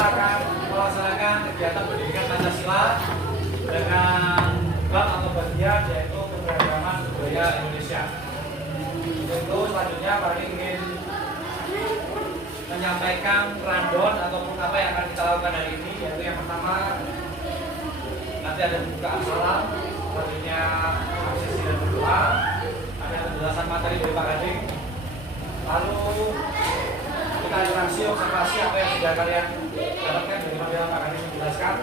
akan melaksanakan kegiatan pendidikan Pancasila dengan bab atau bagian yaitu keberagaman budaya Indonesia. Untuk selanjutnya kami ingin menyampaikan rundown ataupun apa yang akan kita lakukan hari ini, yaitu yang pertama nanti ada pembukaan salam, selanjutnya sesi dan berdoa, ada penjelasan materi dari Pak Gading, lalu kita interaksi observasi apa yang sudah kalian dapatkan dari materi Pak Gading menjelaskan,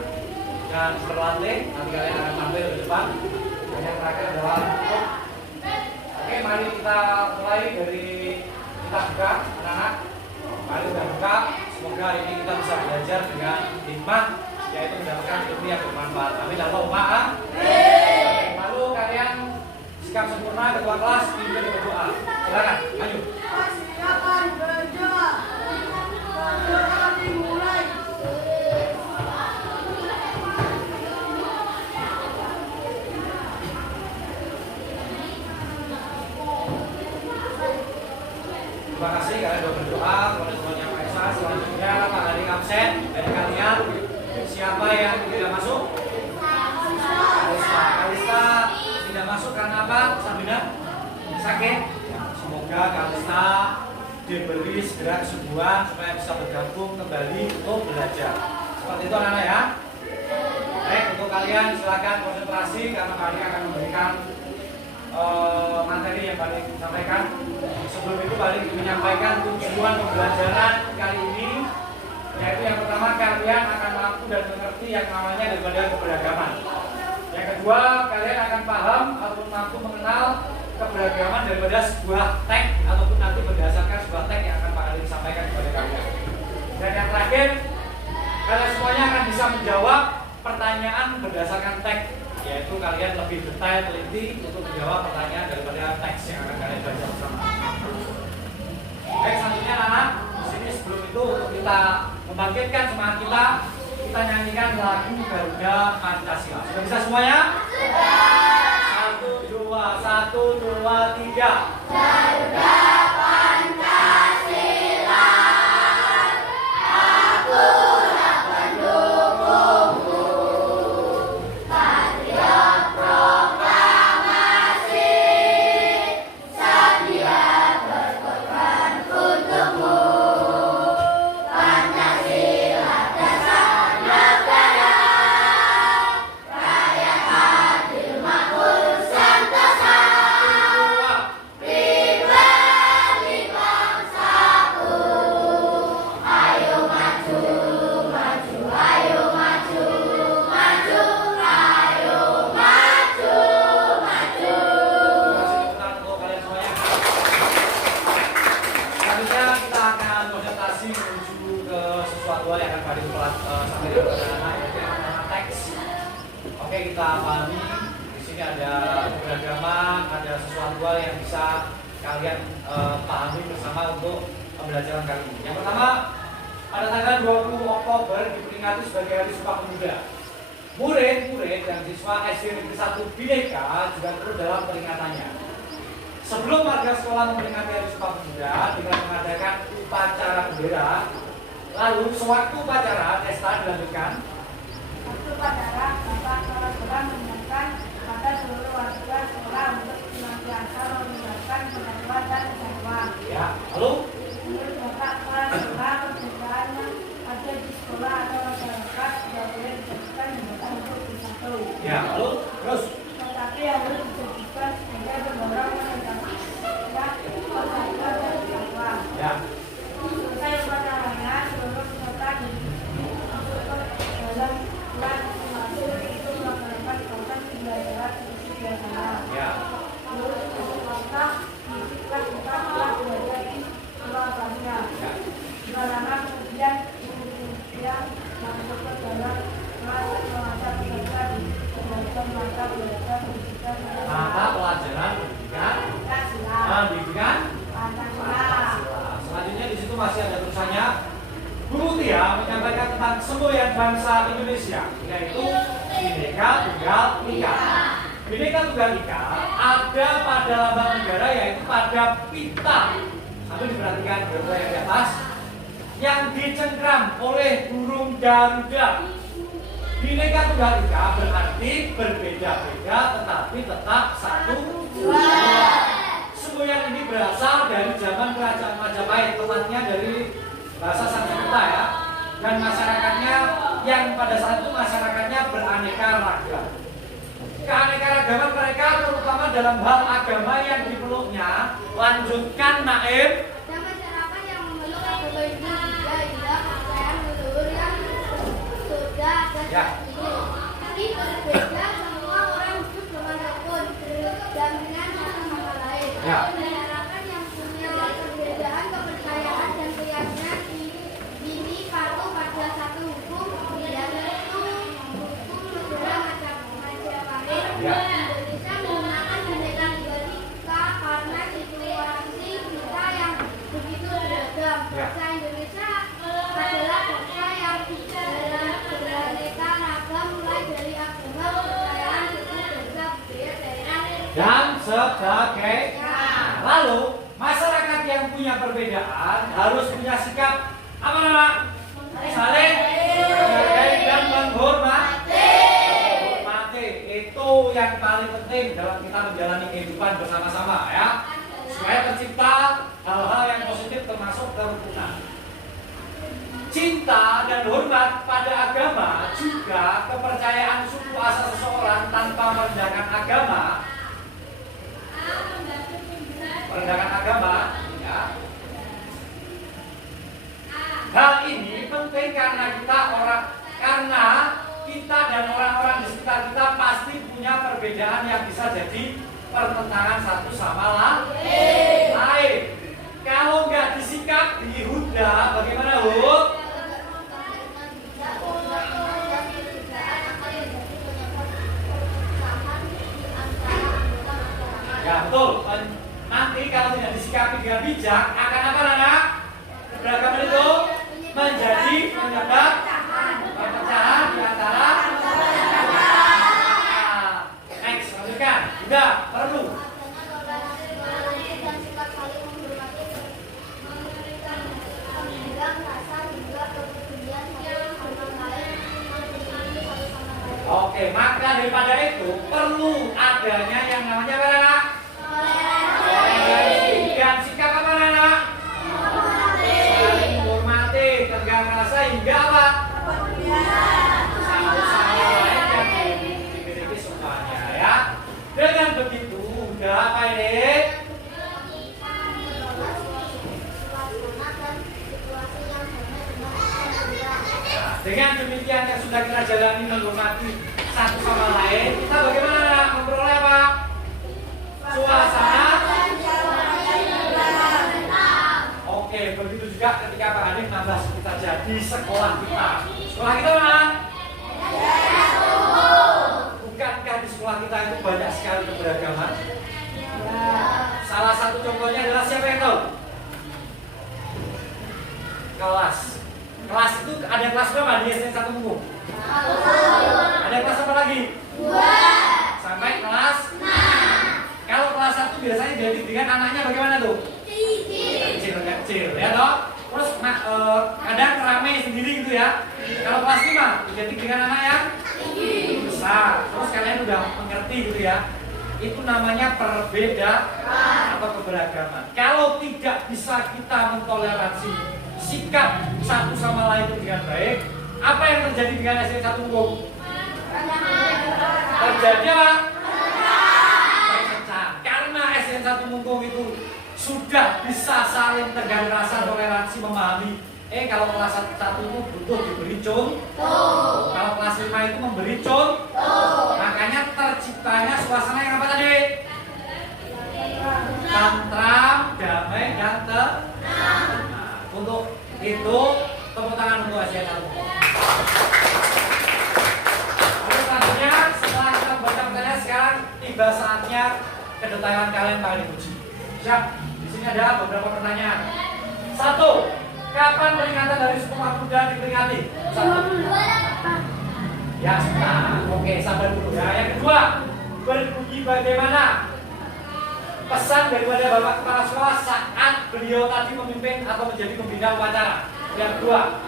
dan berlatih nanti kalian akan tampil di depan. Dan yang terakhir adalah tutup. Oke, mari kita mulai dari kita buka anak-anak. Mari kita buka. Semoga hari ini kita bisa belajar dengan hikmah, yaitu mendapatkan ilmu yang bermanfaat. Amin. Allahumma. Lalu kalian sikap sempurna ketua kelas pimpin berdoa. Silakan, maju. Silakan berdoa. Berdoa dimulai. Terima kasih kalian sudah berdoa. Teman-teman yang Maesa, selanjutnya Pak Gading absen. Dari kalian siapa yang tidak masuk? Kalista tidak masuk karena apa? Sabina sakit. Semoga Kalista diberi segera kesembuhan supaya bisa bergabung kembali untuk belajar. Seperti itu anak-anak ya. Baik, untuk kalian silakan konsentrasi karena kalian akan memberikan materi yang paling sampaikan. Sebelum itu paling menyampaikan tujuan pembelajaran kali ini, yaitu yang pertama kalian akan mampu dan mengerti yang namanya daripada keberagaman. Yang kedua, kalian akan paham atau mampu mengenal keberagaman daripada sebuah teks ataupun nanti berdasarkan sebuah teks yang akan Pak Gading sampaikan kepada kalian. Dan yang terakhir, kalian semuanya akan bisa menjawab pertanyaan berdasarkan teks, yaitu kalian lebih detail teliti untuk menjawab pertanyaan daripada teks yang akan kalian baca bersama. Baik, selanjutnya anak, di sini sebelum itu untuk kita membangkitkan semangat kita nyanyikan lagu Garuda Pancasila. Sudah bisa semuanya? Sudah. 1, 2, 3. Garuda Pancasila. Aku pahami bersama untuk pembelajaran kali ini. Yang pertama, pada tanggal 20 Oktober diperingati sebagai Hari Sumpah Pemuda. Murid-murid dan siswa SD Negeri 1 Bhinneka juga turut dalam peringatannya. Sebelum warga sekolah memperingati Hari Sumpah Pemuda dengan mengadakan upacara bendera, lalu sewaktu upacara pesta dilanjutkan. Waktu upacara, Bapak Kepala Sekolah mengingatkan pada seluruh warga sekolah untuk senantiasa menegakkan persatuan dan kesatuan. Ya, lalu Menurut Bapak Kepala Sekolah, perbedaan yang ada di sekolah atau masyarakat tidak boleh dijadikan hambatan untuk bersatu. ya, lalu terus. Tetapi harus dijadikan sebagai pendorong menegakkan persatuan dan kesatuan. Ya. Selesai upacaranya, seluruh peserta masuk ke dalam kelas masuk itu melaksanakan proses pembelajaran seperti biasanya. Ya. Terus untuk langkah di kelas kita telah belajar di kelasnya. Bagaimana kemudian masuk ke dalam kelas mengajak peserta di belajar mata belajar pendidikan Mata pelajaran pendidikan Pancasila. Pancasila. Selanjutnya di situ masih ada tulisannya Bu Tia menyampaikan tentang semboyan bangsa Indonesia, yaitu Bhinneka Tunggal Ika. Bhinneka Tunggal Ika ada pada lambang negara, yaitu pada pita. Sambil diperhatikan gambar yang di atas, yang dicengkram oleh burung Tunggal-Ika. Bhinneka Tunggal Ika berarti berbeda-beda tetapi tetap satu dua. Semboyan ini berasal dari zaman Kerajaan Majapahit, tepatnya dari bahasa Sanskerta ya. Dan masyarakatnya yang pada saat itu masyarakatnya beraneka ragam. Keanekaragaman mereka terutama dalam hal agama yang dipeluknya. Lanjutkan Naim. Dan masyarakat yang memeluk agama ini juga ialah kepercayaan leluhur yang sudah ada Ya. saat ini. Tapi berbeda, semua orang hidup dengan rukun dan dengan satu sama lain. Ya. Masyarakat yang punya perbedaan kepercayaan dan keyakinan ini patuh pada satu hukum, yaitu hukum negara Majapahit. Ya. Indonesia menggunakan Bhinneka Tunggal Ika karena situasi kita yang begitu beragam. Ya. Bangsa Indonesia adalah bangsa yang beraneka ragam, mulai dari agama, kepercayaan, suku, bangsa, budaya, daerah, Dan sebagainya. Lalu masyarakat yang punya perbedaan harus punya sikap apa nama? Saling menghargai dan menghormati. Itu yang paling penting dalam kita menjalani kehidupan bersama-sama ya. Supaya tercipta hal-hal yang positif termasuk kerukunan. Cinta dan hormat pada agama juga kepercayaan suku asal seseorang tanpa merendahkan agama. Merendahkan agama ya. Hal ini penting karena kita dan orang-orang di sekitar kita pasti punya perbedaan yang bisa jadi pertentangan satu sama lain. Kalau nggak disikap dihuda, bagaimana Hud? Ya betul. Nanti kalau tidak disikapi dengan bijak akan apa Nana? Keberagaman itu menjadi penyebab perpecahan di antara. Next, lanjutkan. Juga perlu. Oke, maka daripada itu perlu adanya yang namanya apa Nana? Toleransi. Dan sikap apa Nana? Saling menghormati, tegang rasa hingga apa? Satu sama lain yang dimiliki semuanya ya. Dengan begitu udah apa ini? Dengan demikian yang sudah kita jalani menghormati satu sama lain, kita bagaimana memperoleh apa? Suasana. Oke, begitu juga ketika Pak Hadim nambah kita jadi sekolah kita. Sekolah kita mana? Bukankah di sekolah kita itu banyak sekali keberagaman? Salah satu contohnya adalah siapa yang tahu? Kelas. Kelas itu ada kelas berapa di SD 1 Mungkung? Ada kelas apa lagi? 2. Sampai kelas 6. Kalau kelas 1 biasanya jadi dengan anaknya bagaimana tuh? Kecil ya toh? Terus kadang rame sendiri gitu ya. Kalau kelas 5 jadi dengan anak yang besar. Terus kalian udah mengerti gitu ya. Itu namanya perbedaan atau keberagaman. Kalau tidak bisa kita mentoleransi sikap satu sama lain itu dengan baik, apa yang terjadi dengan SD 1 Mungkung? Terjadi apa? Perpecahan. Karena SD 1 Mungkung itu sudah bisa saling tegang rasa, toleransi, memahami. Kalau kelas 1 itu butuh diberi contoh. Kalau kelas 5 itu memberi contoh. Makanya terciptanya suasana yang apa tadi? Tentram, damai, dan tenang. Untuk itu, tepuk tangan untuk SD 1 Mungkung. Lalu selanjutnya, setelah kita membaca pertanyaan, sekarang tiba saatnya kedetailan kalian paling dipuji. Siap? Di sini ada beberapa pertanyaan. 1. Kapan peringatan dari Sumpah Pemuda diperingati? 1. Ya, sebentar. Oke, sabar dulu ya. Yang kedua, berbunyi bagaimana pesan daripada Bapak Kepala Sekolah saat beliau tadi memimpin atau menjadi pembina upacara. Yang kedua,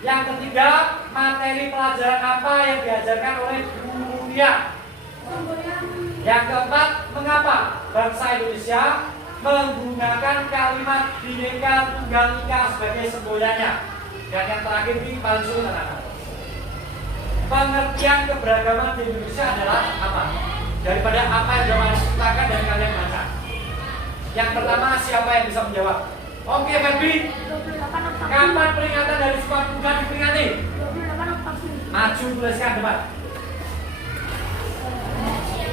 Yang ketiga, materi pelajaran apa yang diajarkan oleh guru dia? Yang keempat, mengapa bangsa Indonesia menggunakan kalimat Bhinneka Tunggal Ika sebagai semboyannya? Dan yang terakhir ini paling sulit anak-anak. Pengertian keberagaman di Indonesia adalah apa? Daripada apa yang sudah ceritakan dan kalian baca. Yang pertama, siapa yang bisa menjawab? Oke, Febri. 28 Oktober. Kapan peringatan dari Sumpah Pemuda diperingati? 28 Oktober. Maju tuliskan depan.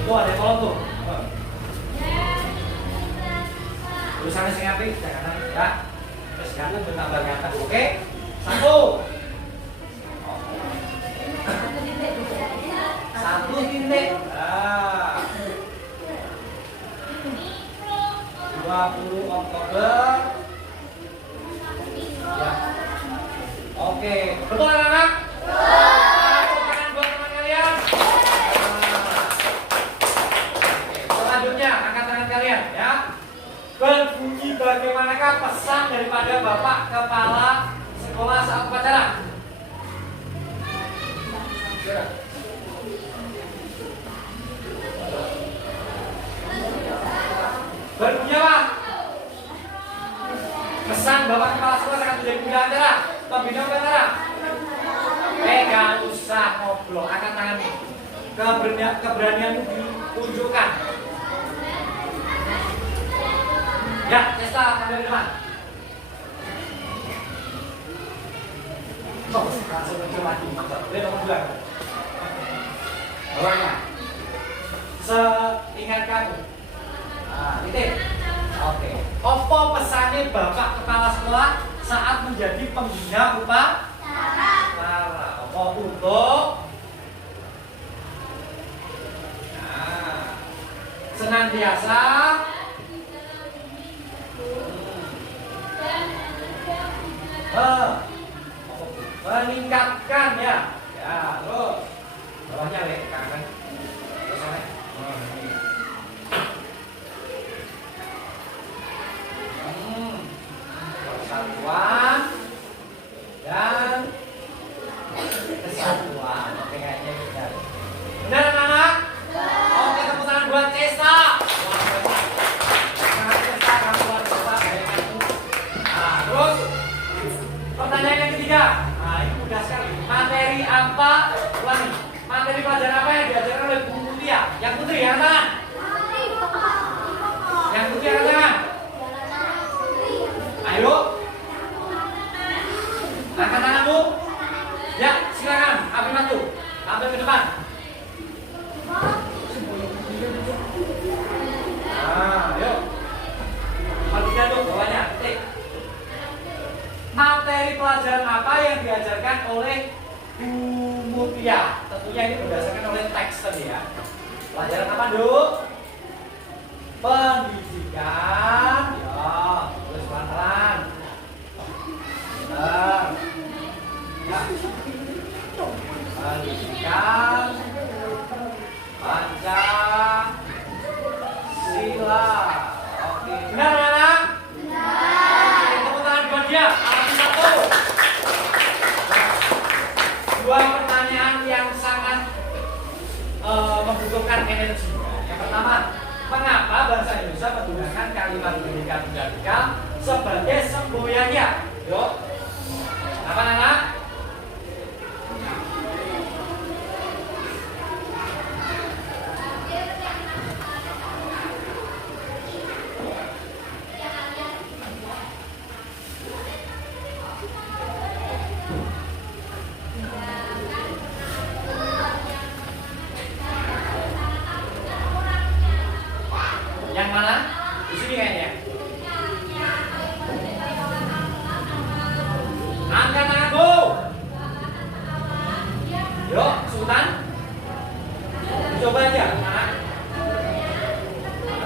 Tuh ada kolom tuh. Tulisannya sing apik, jangan ya. Terus gantung bertambah ke atas. Oke? 1. Satu titik. Nah. 20 Oktober. Ya. Oke, betul anak-anak? Tepuk tangan buat teman kalian. Selanjutnya, angkat tangan kalian ya. Berbunyi bagaimanakah pesan daripada Bapak Kepala Sekolah saat upacara? Berbunyi apa? Pesan Bapak Kepala Sekolah akan menjadi pembina acara, pembina upacara. Gak usah ngobrol, angkat tangan nih. Keberanianmu ditunjukkan. Ya, Cesta, ambil depan. Oh, langsung muncul lagi. Ini nomor 2. Bawahnya. Seingat kamu. Nah, titik. Oke. Apa pesannya Bapak Kepala Sekolah saat menjadi pembina upacara? Apa untuk? Nah, senantiasa meningkatkan ya. Ya, terus bawahnya le, kanan. Terus sana. Persatuan dan kesatuan. Oke, kayaknya benar. Benar anak-anak? Oke, tepuk tangan buat Cesta. Cesta, kamu luar biasa, bayanganmu. Nah, terus pertanyaan yang ketiga. Nah, ini mudah sekali. Materi apa? Ulangi. Materi pelajaran apa yang diajarkan oleh Bu Mutia? Yang putri, yang tangan. Yang putri, yang tangan. Ayo. Angkat tanganmu. Ya, silakan. Ambil maju. Ambil ke depan. Nah, yuk. Matikan tuh bawahnya. Titik. Materi pelajaran apa yang diajarkan oleh Bu Mutia? Tentunya ini berdasarkan oleh teks tadi ya. Pelajaran apa, Duk? Pendidikan. Ya, tulis pelan-pelan. Ya. Pendidikan Pancasila. Oke, benar anak? Tepuk tangan buat dia. Alami 1. Dua pertanyaan yang sangat membutuhkan energi. Yang pertama, mengapa bangsa Indonesia menggunakan kalimat Bhinneka Tunggal Ika sebagai semboyannya? Yuk, apa anak? Yang mana? Di sini kayaknya. Angkat tanganmu. Yuk, Sultan. Coba aja, anak.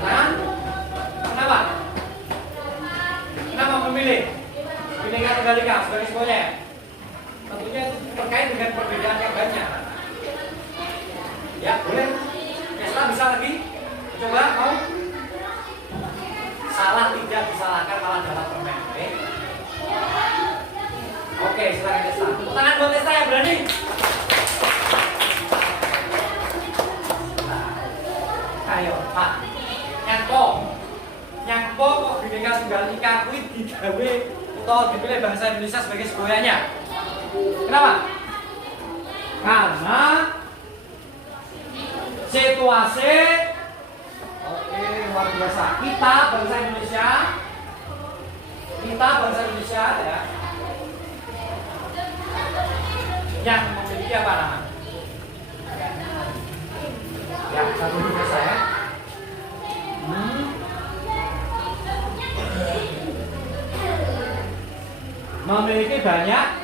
Tangan. Kenapa? Kenapa memilih Bhinneka Tunggal Ika sebagai semboyan? Tentunya terkait dengan perbedaan yang banyak. Ya, boleh. Kita bisa lagi. Coba, mau? Salah tidak disalahkan, malah dapat permen. Oke, silakan Cesta. Jadi ayo Pak, nyangpo kok Bhinneka Tunggal Ika kuwi digawe utawa dipilih bangsa Indonesia sebagai semboyannya. Kenapa? Karena situasi oke luar biasa. Kita bangsa Indonesia ya yang memiliki apa namanya? Ya, satu juga saya. Memiliki banyak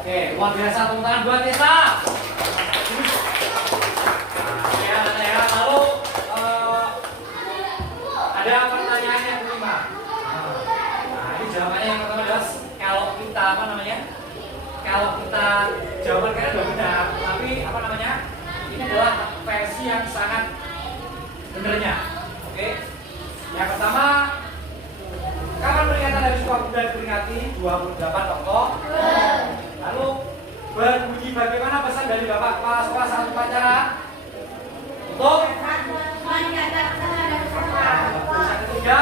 Oke, luar biasa, tepuk tangan buat Nisa. Ya, lalu ada pertanyaan yang kelima. Nah, ini jawabannya yang pertama adalah kalau kita apa namanya? Kalau kita jawaban kalian sudah benar, tapi apa namanya? Ini adalah versi yang sangat benernya. Oke. Yang pertama, kapan peringatan Hari Sumpah Pemuda diperingati? 28 Oktober. Lalu berbunyi bagaimana pesan dari Bapak Kepala Sekolah saat upacara? Untuk pesan ketiga.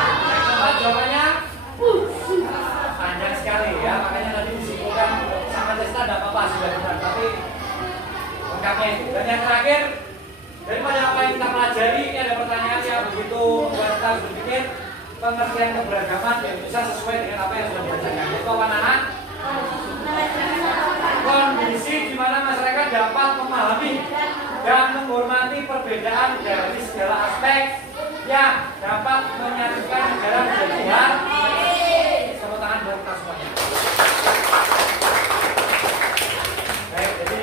Yang keempat jawabannya panjang sekali ya, makanya nanti disimpulkan sama Testa tidak apa-apa sudah benar, tapi lengkapnya itu. Dan yang terakhir, daripada apa yang kita pelajari, ini ada pertanyaan yang begitu membuat kita harus berpikir pengertian keberagaman di Indonesia sesuai dengan apa yang sudah dibacakan. Itu apa anak? Kondisi di mana masyarakat dapat memahami dan menghormati perbedaan dari segala aspek yang dapat menyatukan negara menjadi Tuhan. Tepuk tangan buat kita semuanya. Baik, jadi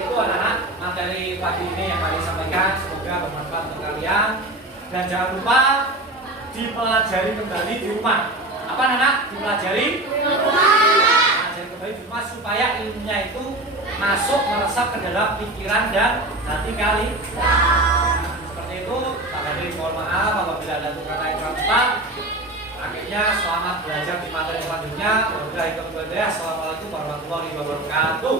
itu anak-anak materi pagi ini yang kami sampaikan, semoga bermanfaat untuk kalian. Dan jangan lupa dipelajari kembali di rumah. Apa anak-anak? Dipelajari kembali di rumah supaya ilmunya itu masuk meresap ke dalam pikiran dan hati kalian. Seperti itu, Pak Kadri mohon maaf apabila ada kata yang kurang tepat. Akhirnya selamat belajar di materi selanjutnya. Wabillahi taufiq wal hidayah. Assalamualaikum warahmatullahi wabarakatuh.